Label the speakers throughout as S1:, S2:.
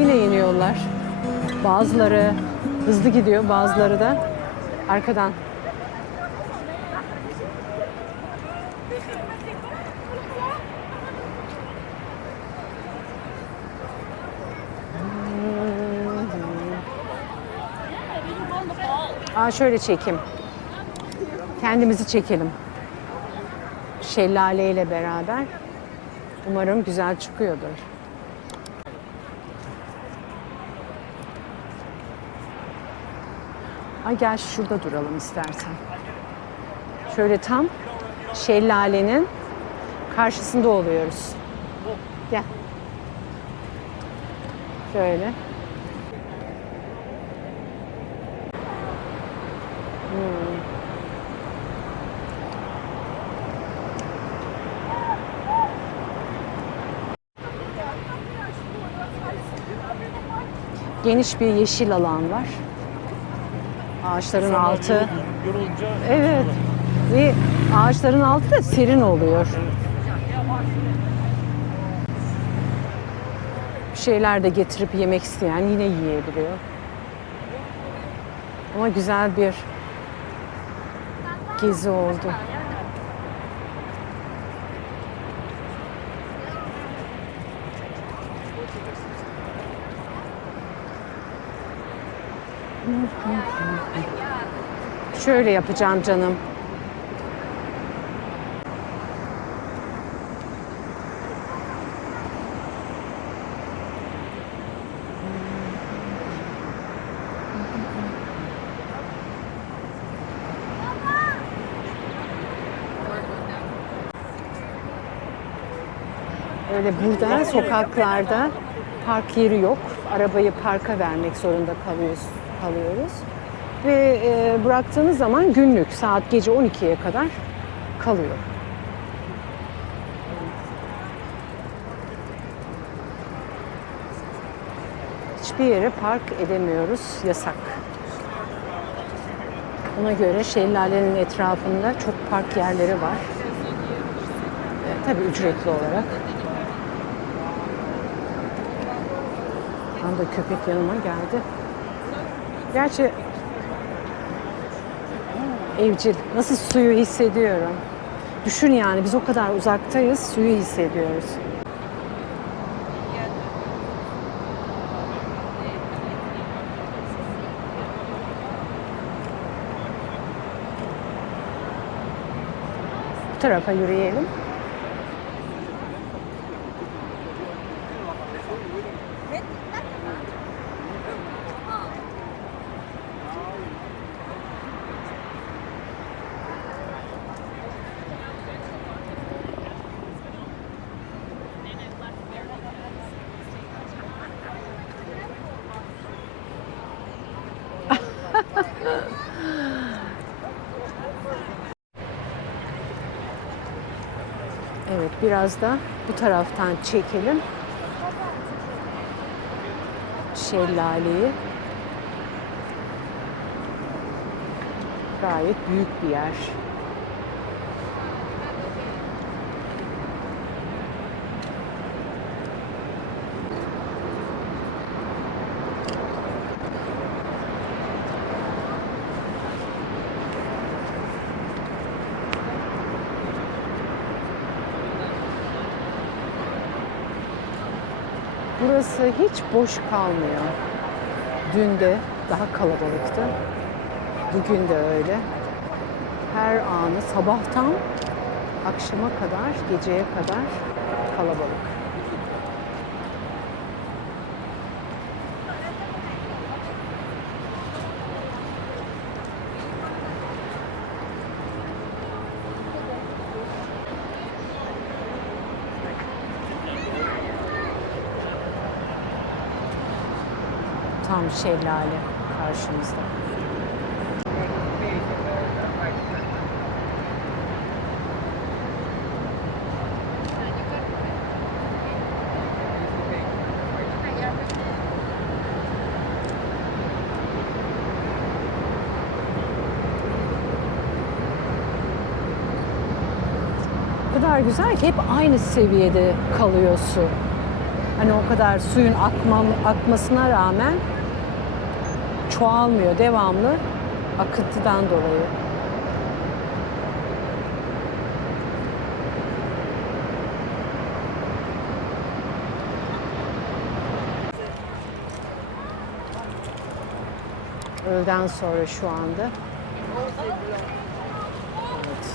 S1: Yine iniyorlar. Bazıları hızlı gidiyor, bazıları da arkadan. Aa şöyle çekeyim. Kendimizi çekelim. Şelale ile beraber. Umarım güzel çıkıyordur. Ay gel şurada duralım istersen. Şöyle tam şelalenin karşısında oluyoruz. Gel. Şöyle. Hmm. Geniş bir yeşil alan var. Ağaçların altı.
S2: Yorulunca
S1: Evet. Ve ağaçların altı da serin oluyor. Bir şeyler de getirip yemek isteyen yine yiyebiliyor. Ama güzel bir gezi oldu. Şöyle yapacağım canım. Öyle burada sokaklarda park yeri yok. Arabayı parka vermek zorunda kalıyoruz. kalıyoruz. Ve e, bıraktığınız zaman günlük saat gece 12'ye kadar kalıyor. Hiçbir yere park edemiyoruz. Yasak. Ona göre şelalenin etrafında çok park yerleri var. E, tabii ücretli olarak. Anda köpek yanıma geldi. Gerçi evcil. Nasıl suyu hissediyorum. Düşün yani biz o kadar uzaktayız, suyu hissediyoruz. Tarafa yürüyelim. Evet, biraz da bu taraftan çekelim. Şelaleyi. Gayet büyük bir yer. Burası hiç boş kalmıyor. Dün de daha kalabalıktı. Bugün de öyle. Her anı sabahtan akşama kadar, geceye kadar kalabalık. Tam şelale karşımızda. Kadar güzel ki hep aynı seviyede kalıyor su. Hani o kadar suyun akmam, akmasına rağmen çoğalmıyor devamlı akıntıdan dolayı. Öğleden sonra şu anda. Evet.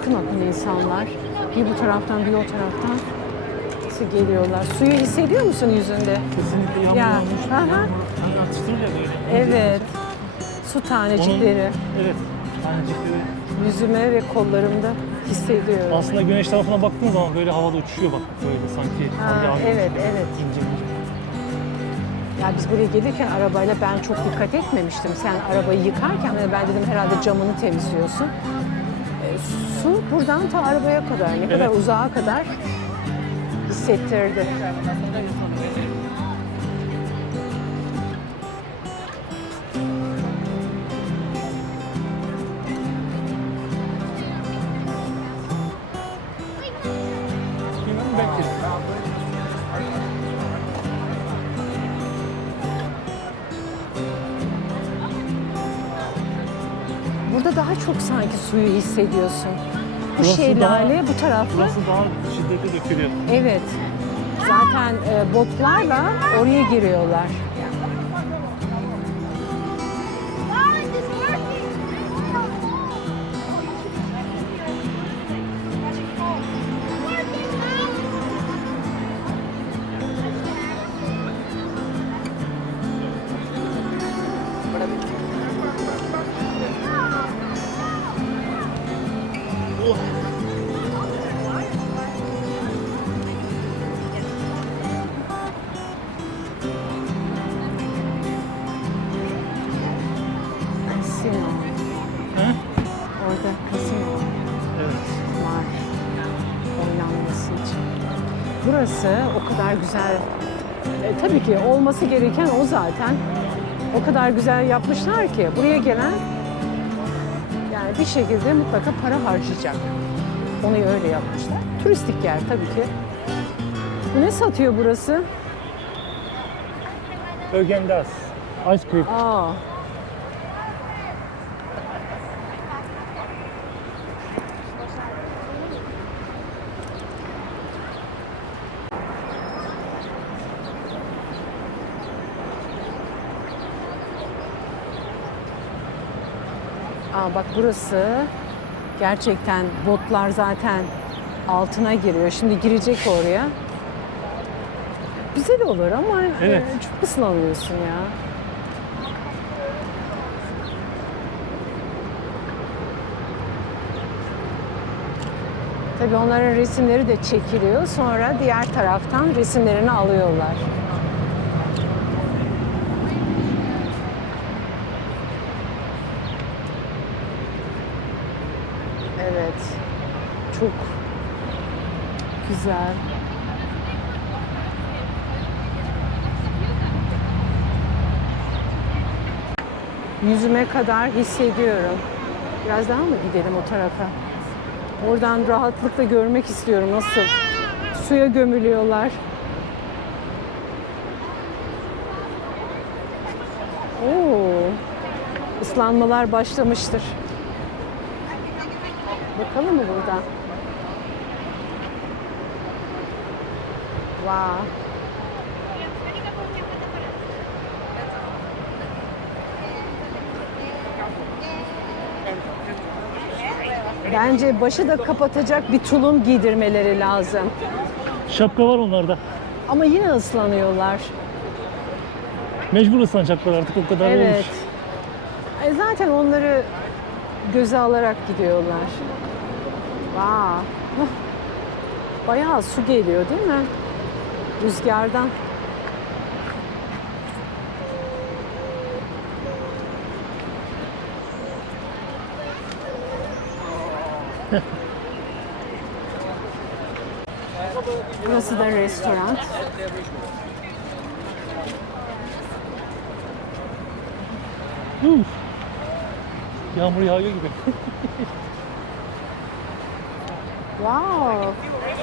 S1: Akın akın insanlar. Bir bu taraftan bir o taraftan Nasıl geliyorlar. Suyu hissediyor musun yüzünde?
S2: Kesinlikle yağmur
S1: Ya, aha.
S2: Yağmur hani atıştırır ya böyle.
S1: Evet. Su tanecikleri
S2: Onun- evet. Tanecikleri.
S1: yüzüme ve kollarımda hissediyorum.
S2: Aslında güneş tarafına baktığın zaman böyle havada uçuşuyor bak böyle sanki.
S1: Ha,
S2: hani
S1: evet,
S2: gibi.
S1: evet.
S2: İnce ince.
S1: Ya biz buraya gelirken arabayla ben çok dikkat etmemiştim. Sen arabayı yıkarken de ben dedim herhalde camını temizliyorsun. E, su buradan ta arabaya kadar, ne kadar uzağa kadar hissettirdi. Burada daha çok sanki suyu hissediyorsun. Bu
S2: Burası
S1: şelale
S2: daha-
S1: bu tarafta.
S2: Burası daha şiddetli dökülüyor.
S1: Evet. Zaten e, botlarla oraya giriyorlar. Burası o kadar güzel. E, tabii ki olması gereken o zaten. O kadar güzel yapmışlar ki buraya gelen yani bir şekilde mutlaka para harcayacak. Onu öyle yapmışlar. Turistik yer tabii ki. Bu ne satıyor burası?
S2: Ögendas. Ice cream.
S1: Aa. Aa bak burası gerçekten botlar zaten altına giriyor. Şimdi girecek oraya. Güzel olur ama e,
S2: Evet.
S1: çok ıslanıyorsun ya. Tabii onların resimleri de çekiliyor. Sonra diğer taraftan resimlerini alıyorlar. Evet. Çok güzel. Yüzüme kadar hissediyorum. Biraz daha mı gidelim o tarafa? Oradan rahatlıkla görmek istiyorum nasıl suya gömülüyorlar. Oo, ıslanmalar başlamıştır. Bakalım mı burada? Wow. Bence başı da kapatacak bir tulum giydirmeleri lazım.
S2: Şapka var onlarda.
S1: Ama yine ıslanıyorlar.
S2: Mecbur ıslanacaklar artık o kadar
S1: Evet.
S2: olmuş.
S1: E zaten onları göze alarak gidiyorlar. Vaa. Huh. Bayağı su geliyor değil mi? Rüzgardan. Burası da restoran.
S2: Yağmur yağıyor gibi.
S1: Wow.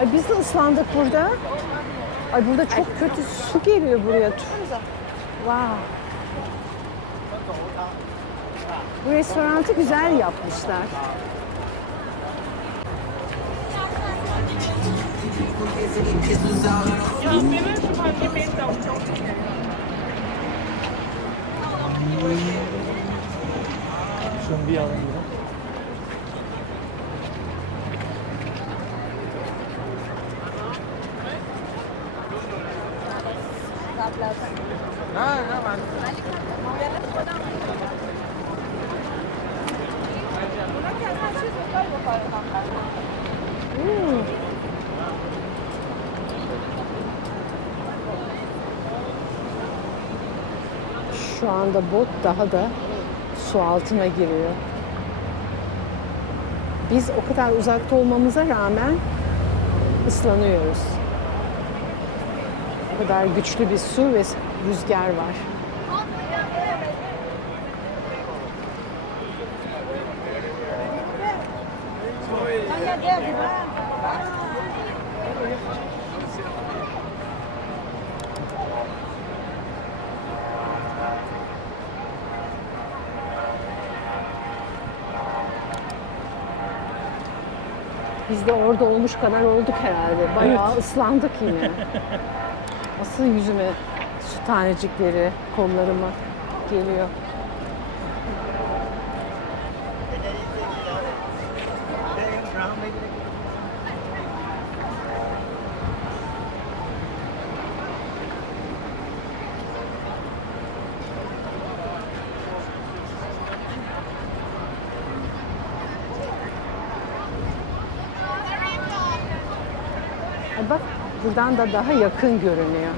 S1: Ay biz de ıslandık burada. Ay burada çok kötü su geliyor buraya. Wow. Bu restoranı güzel yapmışlar.
S2: Şunu bir alayım buradan.
S1: Hmm. Şu anda bot daha da su altına giriyor. Biz o kadar uzakta olmamıza rağmen ıslanıyoruz. O kadar güçlü bir su ve rüzgar var. Biz de orada olmuş kadar olduk herhalde. Bayağı
S2: Evet.
S1: ıslandık yine. Asıl yüzüme su tanecikleri kollarıma geliyor. Ay bak buradan da daha yakın görünüyor.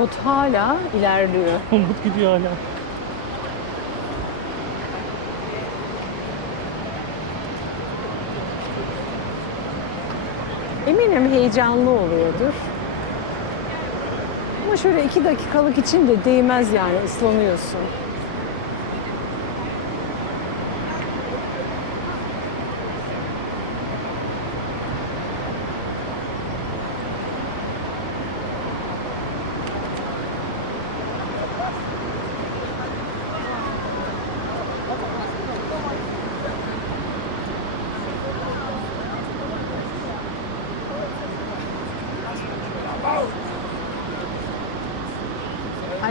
S1: Bot hala ilerliyor.
S2: Umut gidiyor hala.
S1: Eminim heyecanlı oluyordur. Şöyle iki dakikalık için de değmez yani ıslanıyorsun.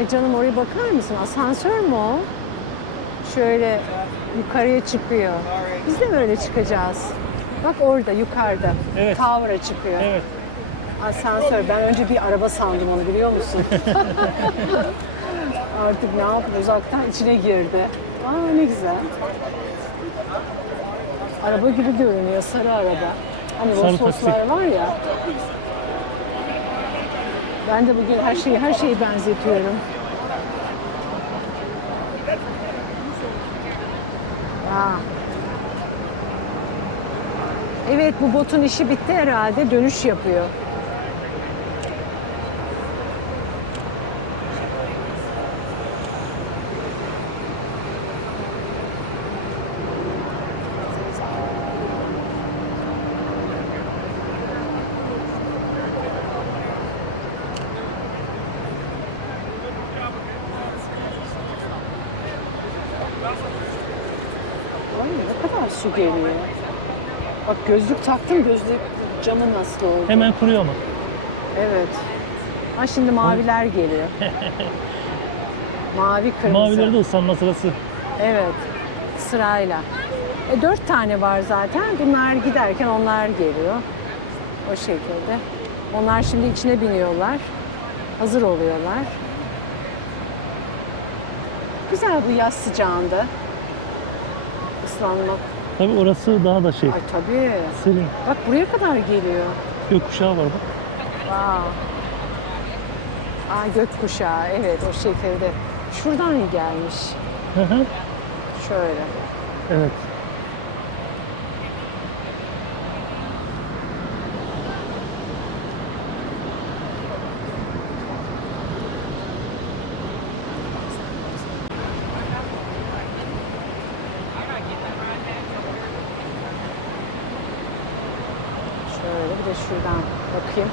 S1: Ay canım oraya bakar mısın? Asansör mü o? Şöyle yukarıya çıkıyor. Biz de böyle çıkacağız. Bak orada yukarıda.
S2: Evet.
S1: Tower'a çıkıyor.
S2: Evet.
S1: Asansör. Ben önce bir araba sandım onu biliyor musun? Artık ne yapayım uzaktan içine girdi. Aa ne güzel. Araba gibi görünüyor sarı araba. Hani
S2: Sarı
S1: var ya. Ben de bugün her şeyi her şeyi benzetiyorum. Evet bu botun işi bitti herhalde. Dönüş yapıyor. Ay ne kadar su geliyor. Bak gözlük taktım gözlük camı nasıl oldu?
S2: Hemen kuruyor ama.
S1: Evet. Ha şimdi maviler geliyor. Mavi kırmızı.
S2: Mavileri de ıslanma sırası.
S1: Evet. Sırayla. E, dört tane var zaten. Bunlar giderken onlar geliyor. O şekilde. Onlar şimdi içine biniyorlar. Hazır oluyorlar. Güzel bu yaz sıcağında. Islanmak.
S2: Tabii orası daha da şey.
S1: Ay tabii.
S2: Serin.
S1: Bak buraya kadar geliyor.
S2: Gökkuşağı var bak.
S1: Wow. Aa gökkuşağı evet o şekilde. Şuradan gelmiş.
S2: Hı hı.
S1: Şöyle.
S2: evet.
S1: şuradan bakayım.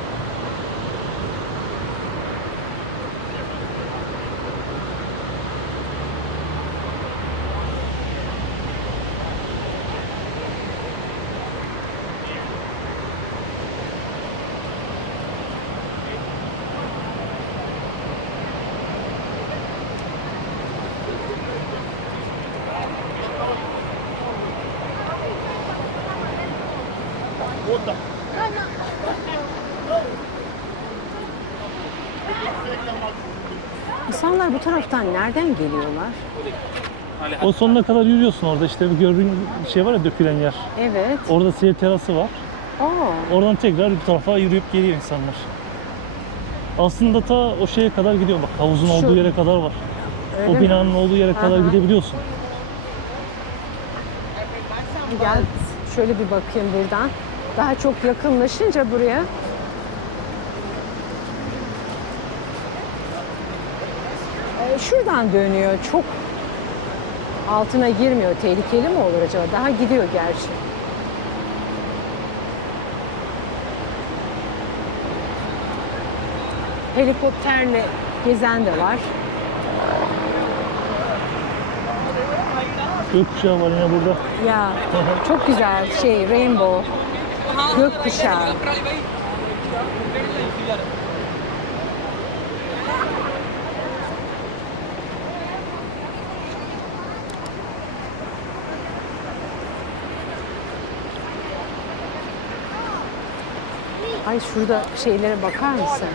S1: İnsanlar bu taraftan nereden geliyorlar?
S2: O sonuna kadar yürüyorsun orada işte bir gördüğün şey var ya dökülen yer.
S1: Evet.
S2: Orada seyir terası var.
S1: Oo,
S2: Oradan tekrar bu tarafa yürüyüp geliyor insanlar. Aslında ta o şeye kadar gidiyor bak havuzun
S1: Şu-
S2: olduğu yere kadar var.
S1: öyle
S2: o
S1: mi?
S2: binanın olduğu yere kadar
S1: Aha.
S2: gidebiliyorsun.
S1: Gel şöyle bir bakayım buradan. Daha çok yakınlaşınca buraya Ee, şuradan dönüyor. Çok altına girmiyor. Tehlikeli mi olur acaba? Daha gidiyor gerçi. Helikopterle gezen de var.
S2: Gökkuşağı var yine burada.
S1: Ya çok güzel şey rainbow gökkuşağı. Ay şurada şeylere bakar mısın?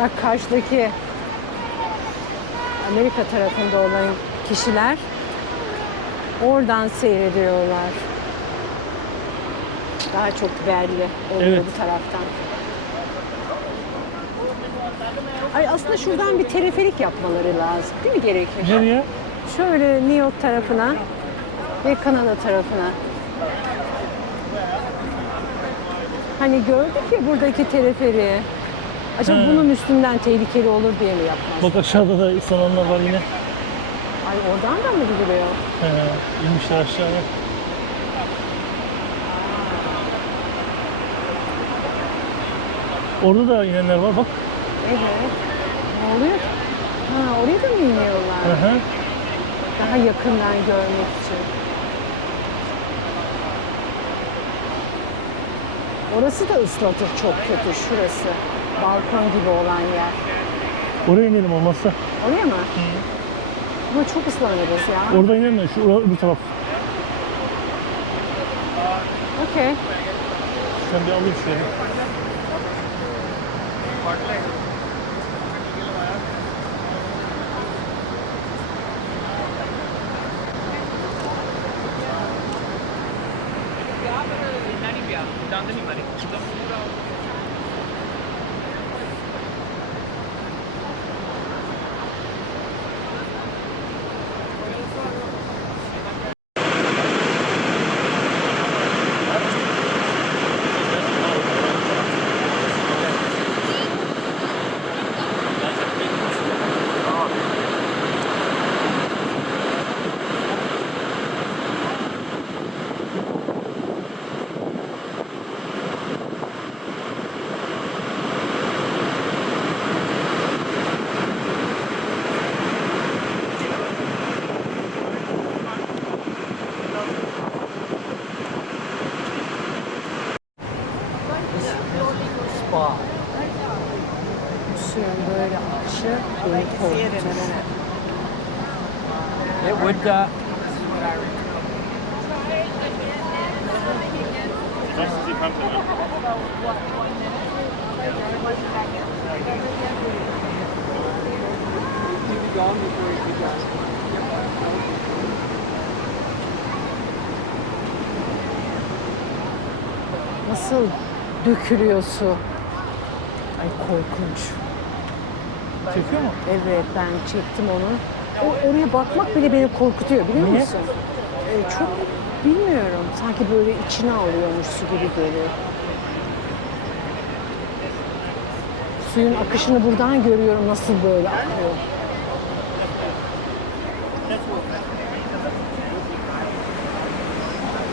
S1: Bak karşıdaki Amerika tarafında olan kişiler oradan seyrediyorlar. Daha çok belli oluyor
S2: Evet.
S1: bu taraftan. Ay aslında şuradan bir teleferik yapmaları lazım değil mi gerekir?
S2: Nereye?
S1: Şöyle New York tarafına ve Kanada tarafına. Hani gördük ya buradaki teleferiği. Acaba
S2: He.
S1: bunun üstünden tehlikeli olur diye mi yapmaz?
S2: Bak aşağıda da insanlar var yine.
S1: Ay oradan da mı gidiliyor?
S2: He, inmişler aşağıya. Orada da inenler var bak.
S1: Evet. Ne oluyor? Ha oraya da mı iniyorlar?
S2: Hı hı.
S1: Daha yakından görmek için. Orası da ıslatır çok kötü şurası. Balkon gibi olan yer.
S2: Oraya inelim olmazsa.
S1: Oraya mı? Ama çok ıslanırız ya.
S2: Orada inelim şu ora- bu taraf.
S1: Okey.
S2: Sen bir alayım şöyle.
S1: Suyun böyle akışı beni korkutur.
S3: It would, uh,
S1: Nasıl dökülüyor su? Ay korkunç.
S2: Çekiyor mu?
S1: Evet ben çektim onu. O, oraya bakmak bile beni korkutuyor biliyor
S2: Niye?
S1: musun? Ee, çok bilmiyorum. Sanki böyle içine alıyormuş su gibi geliyor. Suyun akışını buradan görüyorum nasıl böyle akıyor.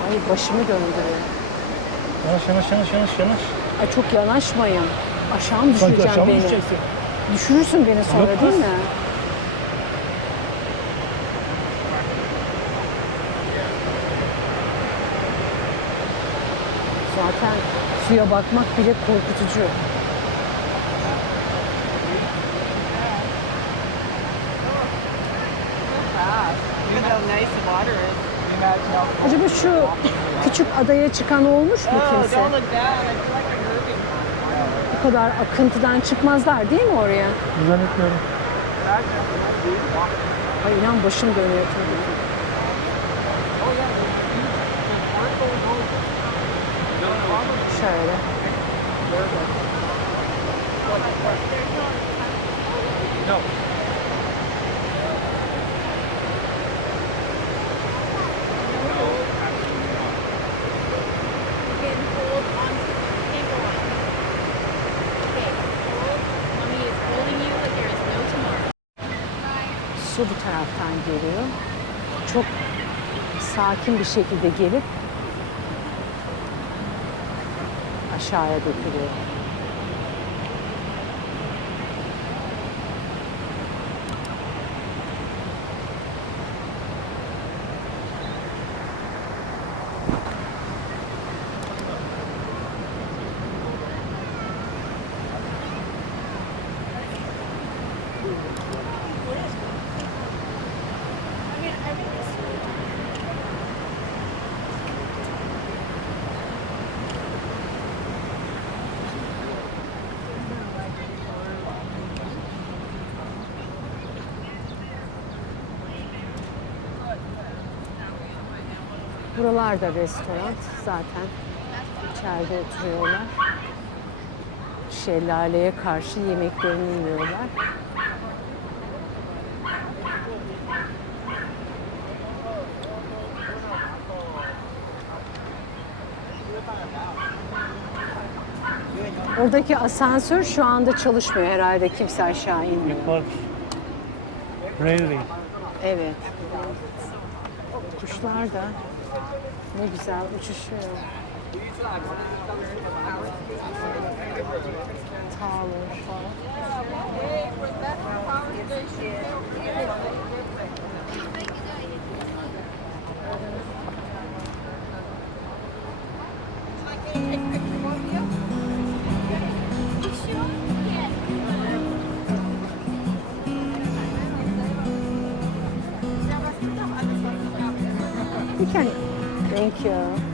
S1: Ay başımı döndürüyor.
S2: Yanaş yanaş yanaş yanaş yanaş.
S1: Ay çok yanaşmayın. Aşağı mı
S2: Sanki
S1: düşüreceğim
S2: aşağı mı
S1: beni?
S2: düşeceksin?
S1: Düşürürsün beni sonra
S2: Yok
S1: değil mi? Zaten suya bakmak bile korkutucu. Acaba şu küçük adaya çıkan olmuş mu
S3: Oh,
S1: kimse? Kadar akıntıdan çıkmazlar değil mi oraya?
S2: Zannetmiyorum.
S1: Ay inan başım dönüyor tabii. Şöyle. Su bu taraftan geliyor. Çok sakin bir şekilde gelip aşağıya dökülüyor. Buralarda restoran zaten içeride oturuyorlar. Şelaleye karşı yemeklerini yiyorlar. Oradaki asansör şu anda çalışmıyor herhalde kimse aşağı inmiyor.
S2: Prairie.
S1: Evet. Kuşlar da ne güzel uçuşuyor. Tağlar falan. You can. 谢谢。